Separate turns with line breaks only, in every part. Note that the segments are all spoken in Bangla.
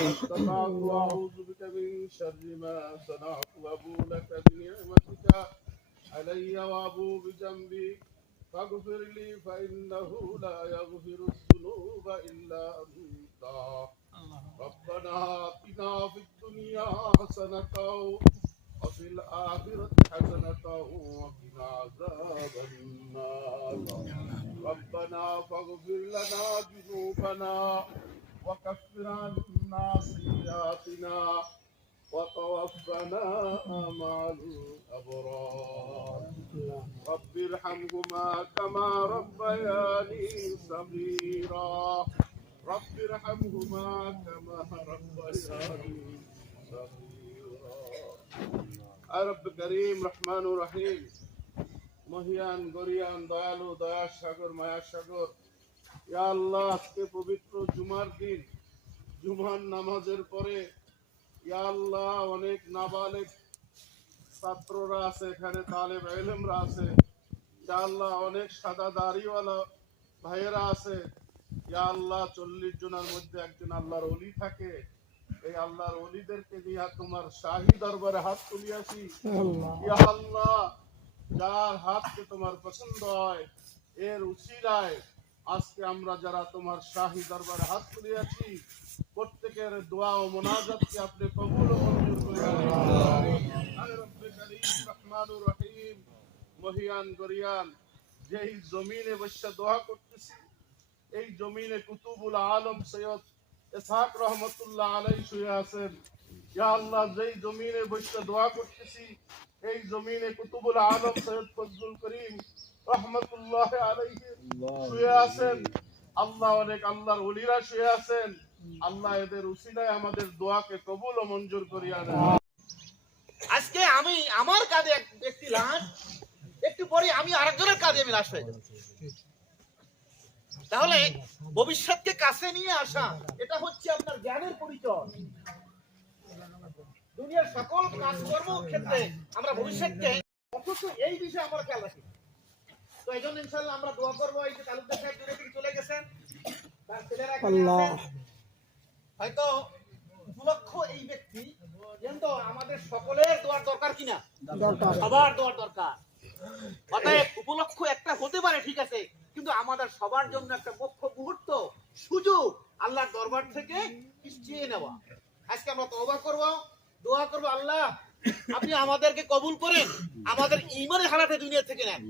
استطعت وأعوذ بك من شر ما صنعت وأبو لك بنعمتك علي وأبو بذنبي فاغفر لي فإنه لا يغفر الذنوب إلا أنت. ربنا آتنا في الدنيا حسنة وفي الآخرة حسنة وقنا عذاب النار. ربنا فاغفر لنا ذنوبنا وكفر عنا وتوفنا مع الأبرار رب ارحمهما كما ربياني صغيرا رب ارحمهما كما ربياني صغيرا আর রব্ব করিম রহমান রহিম মহিয়ান গরিয়ান দয়ালু দয়া সাগর মায়া সাগর ইয়া আল্লাহ আজকে পবিত্র জুমার দিন জুমার নামাজের পরে ইয়া আল্লাহ অনেক নাবালেক ছাত্ররা আছে এখানে তালেব এলেমরা আছে। আল্লাহ অনেক সাদা দাড়িওয়ালা ভাইয়েরা আছে। ইয়া আল্লাহ চল্লিশ জনের মধ্যে একজন আল্লাহর অলি থাকে। এই আল্লাহর অলিদেরকে নিয়ে তোমার শাহী দরবারে হাত তুলিয়াছি ইয়া আল্লাহ যার হাতকে তোমার পছন্দ হয় এর উসিলায় আজকে আমরা যারা তোমার শাহী দরবারে হাত তুলিয়াছি, প্রত্যেকের দোয়া ও মোনাজাতকে আপনি কবুল ও মঞ্জুর রহিম, মহিয়ান গরিয়ান, যেই জমিনে বসে দোয়া করতেছি, এই জমিনে কুতুবুল আলম সৈয়দ ইসহাক রহমতুল্লাহ আলাই শুয়ে আছেন। ইয়া আল্লাহ, যেই জমিনে বসে দোয়া করতেছি, এই জমিনে কুতুবুল আলম সৈয়দ ফজলুল করিম রহমতুল্লাহ আলাইহি। শুয়ে আছেন। আল্লাহ অনেক আল্লাহর ওলিরা শুয়ে আছেন। আল্লাহ এদের উসিলায় আমাদের দোয়াকে কবুল ও মঞ্জুর করিয়া দেন।
আজকে আমি আমার কাঁধে এক ব্যক্তি লাশ একটু পরে আমি আরেকজনের কাঁধে আমি লাশ হয়ে যাব। তাহলে ভবিষ্যৎকে কাছে নিয়ে আসা এটা হচ্ছে আপনার জ্ঞানের পরিচয়। দুনিয়ার সকল কাজকর্ম ক্ষেত্রে আমরা ভবিষ্যৎকে অথচ এই বিষয়ে আমরা খেয়াল রাখি। তো এই জন্য ইনশাল্লাহ আমরা দোয়া করব এই যে তালুকদার সাহেব দূরে থেকে চলে গেছেন। তার ছেলেরা হয়তো উপলক্ষ এই ব্যক্তি কিন্তু আমাদের সকলের দোয়ার দরকার কিনা? সবার দোয়ার দরকার। অতএব উপলক্ষ একটা হতে পারে ঠিক আছে কিন্তু আমাদের সবার জন্য একটা মুখ্য মুহূর্ত সুযোগ আল্লাহর দরবার থেকে চেয়ে নেওয়া। আজকে আমরা তওবা করব দোয়া করব আল্লাহ আপনি আমাদেরকে কবুল করেন আমাদের ইমানের হারাতে দুনিয়া থেকে নেন।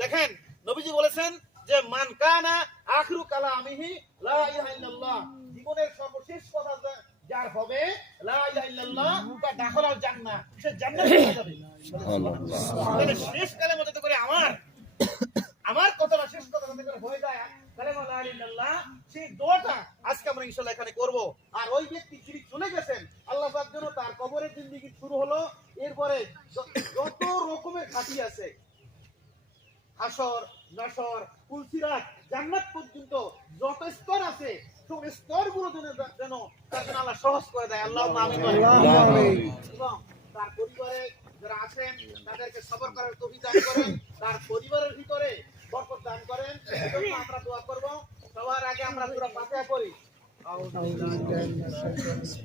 দেখেন নবীজি বলেছেন যে মান কানা আখরু কালামিহি লা ইলাহা ইল্লাল্লাহ। জীবনের সর্বশেষ কথা যার হবে লা ইলাহা ইল্লাল্লাহ তা দাখলাল জান্নাহ সে জান্নাতে যাবে। তাহলে শেষ কালেমা যাতে করে আমার আমার কথাটা শেষ কথা যাতে করে হয়ে যায় কালেমা লা ইলাহা ইল্লাল্লাহ সেই দোয়াটা আজকে আমরা ইনশাআল্লাহ এখানে করব। আর ওই ব্যক্তি যিনি চলে গেছেন পাক যেন তার কবরের জিন্দেগি শুরু হলো। এরপরে যত রকমের খাঁটি আছে, হাসর, নাসর কুলসিরাত জান্নাত পর্যন্ত যত স্তর আছে, সব স্তরগুলো যেন যেন আল্লাহ সহজ করে দেয়। আল্লাহ এবং তার পরিবারে যারা আছেন, তাদেরকে সবর করার তৌফিক দান করেন। তার পরিবারের ভিতরে বরকত দান করেন। আমরা দোয়া করব। সবার আগে আমরা পুরো পাতে করি How long then the sentence